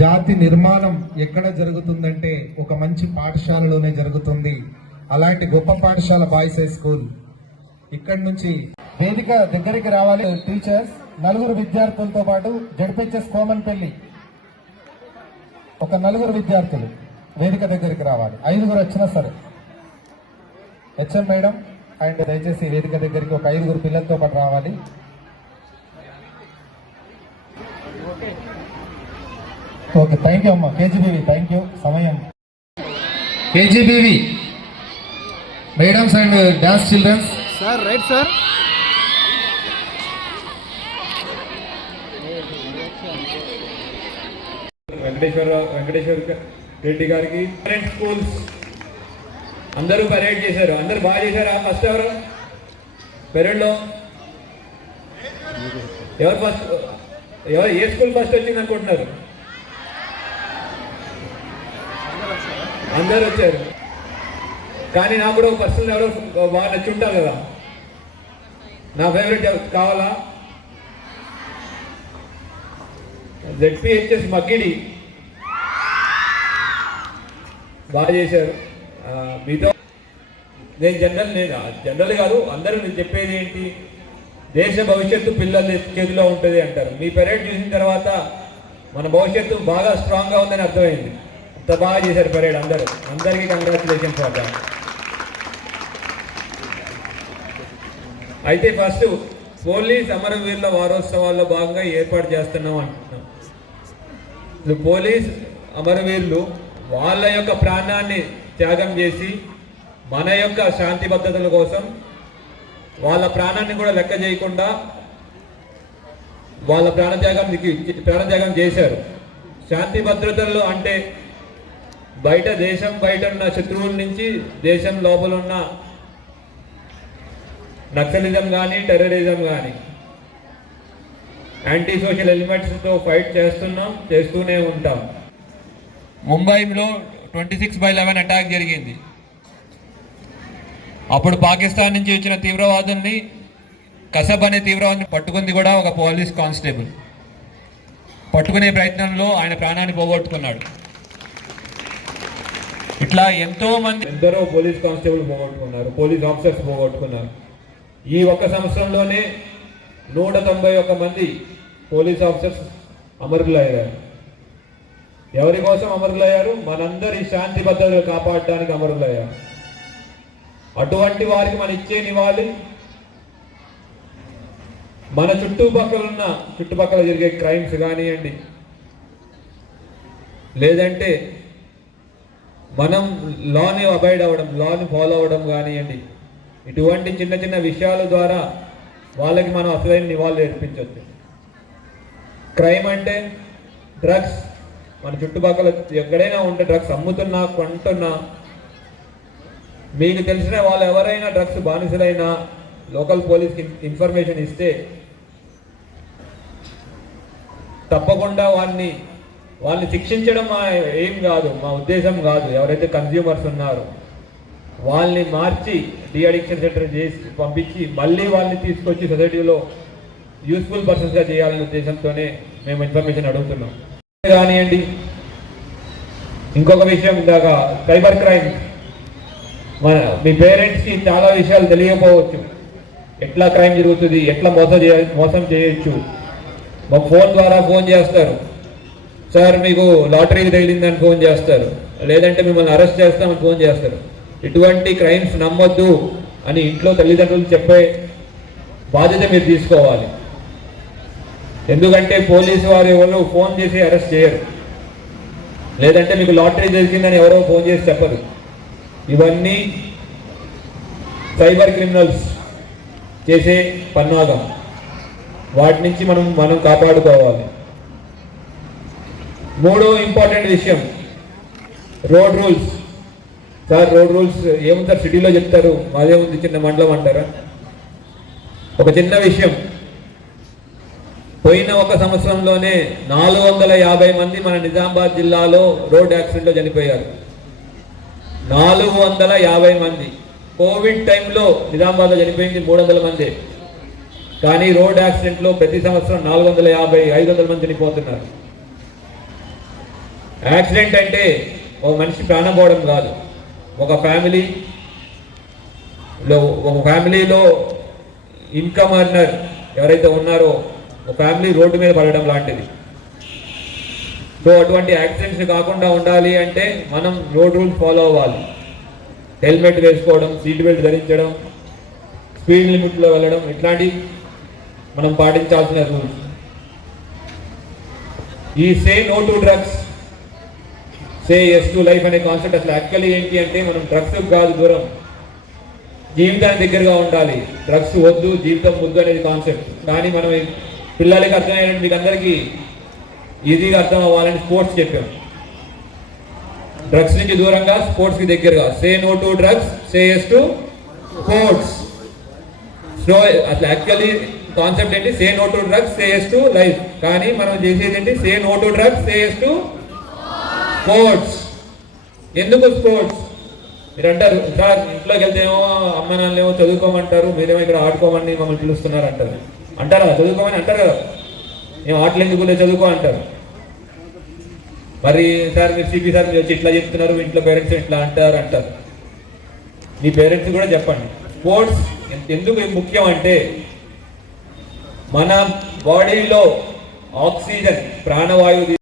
జాతి నిర్మాణం ఎక్కడ జరుగుతుందంటే ఒక మంచి పాఠశాలలోనే జరుగుతుంది. అలాంటి గొప్ప పాఠశాల బాయ్స్ హై స్కూల్. ఇక్కడి నుంచి వేదిక దగ్గరికి రావాలి. టీచర్స్ 4 విద్యార్థులతో పాటు జడ్పిహెచ్ఎస్ కోమన్పల్లి ఒక 4 విద్యార్థులు వేదిక దగ్గరికి రావాలి. 5 వచ్చినా సరే. హెచ్ఎం మేడం అండ్ దయచేసి వేదిక దగ్గరికి ఒక 5 పిల్లలతో పాటు రావాలి. ఓకే, థ్యాంక్ యూ అమ్మా. KGBV thank you. సమయం KGBV madams and dance children's. Sir right sir. Venkateswara Reddy గారికి స్కూల్స్ అందరూ పరేడ్ చేశారు. అందరూ బాగా చేశారా? ఫస్ట్ ఎవరు పరేడ్లో? ఎవరు ఫస్ట్? ఏ స్కూల్ ఫస్ట్ వచ్చింది అనుకుంటున్నారు? అందరు వచ్చారు. కానీ నాకు కూడా ఒక పర్సనల్ ఎవరో బాగా నచ్చి ఉంటారు కదా, నా ఫేవరెట్ కావాలా? జెడ్పిహెచ్ఎస్ మగ్గిడి బాగా చేశారు. మీతో నేను జనరల్ కాదు, అందరూ నేను చెప్పేది ఏంటి, దేశ భవిష్యత్తు పిల్లల చేతిలో ఉంటుంది అంటారు. మీ పరేడ్ చూసిన తర్వాత మన భవిష్యత్తు బాగా స్ట్రాంగ్గా ఉందని అర్థమైంది. అంత బాగా చేశారు పరేడ్. అందరికీ కంగ్రాచులేషన్స్ ఫర్ దాట్. అయితే ఫస్ట్ పోలీస్ అమరవీరుల వారోత్సవాల్లో భాగంగా ఏర్పాటు చేస్తున్నాం అంటున్నాం. పోలీస్ అమరవీరులు వాళ్ళ యొక్క ప్రాణాన్ని త్యాగం చేసి మన యొక్క శాంతి భద్రతల కోసం వాళ్ళ ప్రాణాన్ని కూడా లెక్క చేయకుండా వాళ్ళ ప్రాణత్యాగం చేశారు. శాంతి భద్రతల్లో అంటే దేశం బయట ఉన్న శత్రువుల నుంచి దేశం లోపల ఉన్న నక్సలిజం కానీ టెర్రరిజం కానీ యాంటీ సోషల్ ఎలిమెంట్స్తో ఫైట్ చేస్తూనే ఉంటాం. ముంబైలో 26/11 అటాక్ జరిగింది. అప్పుడు పాకిస్తాన్ నుంచి వచ్చిన తీవ్రవాదుల్ని, కసబ్ అనే తీవ్రవాదిని పట్టుకుంది కూడా ఒక పోలీస్ కానిస్టేబుల్. పట్టుకునే ప్రయత్నంలో ఆయన ప్రాణాన్ని పోగొట్టుకున్నాడు. ఇట్లా ఎందరో పోలీస్ కానిస్టేబుల్ పోగొట్టుకున్నారు, పోలీస్ ఆఫీసర్స్ పోగొట్టుకున్నారు. ఈ ఒక్క సంవత్సరంలోనే 191 మంది పోలీస్ ఆఫీసర్స్ అమరులయ్యారు. ఎవరి కోసం అమరులయ్యారు? మనందరి శాంతి భద్రతలు కాపాడడానికి అమరులయ్యారు. అటువంటి వారికి మనం ఇచ్చే నివాళి మన చుట్టుపక్కల జరిగే క్రైమ్స్ కానివ్వండి, లేదంటే మనం లాని అబైడ్ అవ్వడం, లాని ఫాలో అవ్వడం కానివ్వండి, ఇటువంటి చిన్న చిన్న విషయాల ద్వారా వాళ్ళకి మనం అసలైన నివాళులు అర్పించవచ్చు. క్రైమ్ అంటే డ్రగ్స్. మన చుట్టుపక్కల ఎక్కడైనా ఉంటే డ్రగ్స్ అమ్ముతున్నా, కొంటున్నా, మీకు తెలిసిన వాళ్ళు ఎవరైనా డ్రగ్స్ బానిసలైనా లోకల్ పోలీస్కి ఇన్ఫర్మేషన్ ఇస్తే తప్పకుండా వాళ్ళని శిక్షించడం మా ఏం కాదు, మా ఉద్దేశం కాదు. ఎవరైతే కన్జ్యూమర్స్ ఉన్నారో వాళ్ళని మార్చి డీఅడిక్షన్ సెంటర్ చేసి పంపించి మళ్ళీ వాళ్ళని తీసుకొచ్చి సొసైటీలో యూస్ఫుల్ పర్సన్స్గా చేయాలనే ఉద్దేశంతోనే మేము ఇన్ఫర్మేషన్ అడుగుతున్నాం. కానివ్వండి, ఇంకొక విషయం, ఇందాక సైబర్ క్రైమ్. మీ పేరెంట్స్కి చాలా విషయాలు తెలియకపోవచ్చు. ఎట్లా క్రైమ్ జరుగుతుంది, ఎట్లా మోసం చేయొచ్చు. మాకు ఫోన్ ద్వారా ఫోన్ చేస్తారు, సార్ మీకు లాటరీకి తగిలిందని ఫోన్ చేస్తారు, లేదంటే మిమ్మల్ని అరెస్ట్ చేస్తామని ఫోన్ చేస్తారు. ఇటువంటి క్రైమ్స్ నమ్మొద్దు అని ఇంట్లో తల్లిదండ్రులు చెప్పే బాధ్యత మీరు తీసుకోవాలి. ఎందుకంటే పోలీసు వారు ఎవరు ఫోన్ చేసి అరెస్ట్ చేయరు, లేదంటే మీకు లాటరీ దొరికిందని ఎవరో ఫోన్ చేసి చెప్పరు. ఇవన్నీ సైబర్ క్రిమినల్స్ చేసే పన్నాగం. వాటి నుంచి మనం కాపాడుకోవాలి. మూడో ఇంపార్టెంట్ విషయం, road rules. Sir road rules ఏముంది సార్, సిటీలో చెప్తారు, మాదేముంది చిన్న మండలం అంటారా? ఒక చిన్న విషయం, పోయిన ఒక సంవత్సరంలోనే 450 మంది మన నిజామాబాద్ జిల్లాలో రోడ్ యాక్సిడెంట్లో చనిపోయారు. 450 మంది. కోవిడ్ టైంలో నిజామాబాద్లో చనిపోయింది 300 మంది. కానీ రోడ్ యాక్సిడెంట్లో ప్రతి సంవత్సరం 450, 500 మంది చనిపోతున్నారు. యాక్సిడెంట్ అంటే ఒక మనిషి ప్రాణం పోవడం కాదు, ఒక ఫ్యామిలీలో ఇన్కమ్ అర్నర్ ఎవరైతే ఉన్నారో ఒక ఫ్యామిలీ రోడ్డు మీద పడడం లాంటిది. సో అటువంటి యాక్సిడెంట్స్ కాకుండా ఉండాలి అంటే మనం రోడ్ రూల్స్ ఫాలో అవ్వాలి. హెల్మెట్ వేసుకోవడం, సీట్ బెల్ట్ ధరించడం, స్పీడ్ లిమిట్లో వెళ్ళడం, ఇట్లాంటి మనం పాటించాల్సిన రూల్స్. ఈ say no to drugs, say yes to life అనే కాన్సెప్ట్ అసలు యాక్చువల్లీ ఏంటి అంటే మనం డ్రగ్స్ కాదు దూరం, జీవితానికి దగ్గరగా ఉండాలి. డ్రగ్స్ వద్దు, జీవితం వద్దు అనేది కాన్సెప్ట్. కానీ మనం పిల్లలకి అర్థమయ్యేది మీకు అందరికీ ఈజీగా అర్థం అవ్వాలని స్పోర్ట్స్ చెప్పాం. డ్రగ్స్ నుంచి దూరంగా, స్పోర్ట్స్కి దగ్గరగా. Say no to drugs, say yes to sports. So అసలు యాక్చువల్లీ కాన్సెప్ట్ ఏంటి? Say no to drugs, say yes to life. కానీ మనం చేసేది ఏంటి? Say no to drugs, say yes to sports. ఎందుకు స్పోర్ట్స్? మీరు అంటారు సార్ ఇంట్లోకి వెళ్తేమో అమ్మ నాన్నలేమో చదువుకోమంటారు, మీరేమో ఇక్కడ ఆడుకోమని మమ్మల్ని పిలుస్తున్నారు అంటారు. అంటారా? చదువుకోమని అంటారు కదా, మేము ఆటలు ఎందుకు చదువుకో అంటారు. మరి సార్ మీరు సిపి సార్ మీరు వచ్చి ఇట్లా చెప్తున్నారు, ఇంట్లో పేరెంట్స్ ఇట్లా అంటారు. మీ పేరెంట్స్ కూడా చెప్పండి. స్పోర్ట్స్ ఎందుకు ముఖ్యం అంటే మన బాడీలో ఆక్సిజన్, ప్రాణవాయువు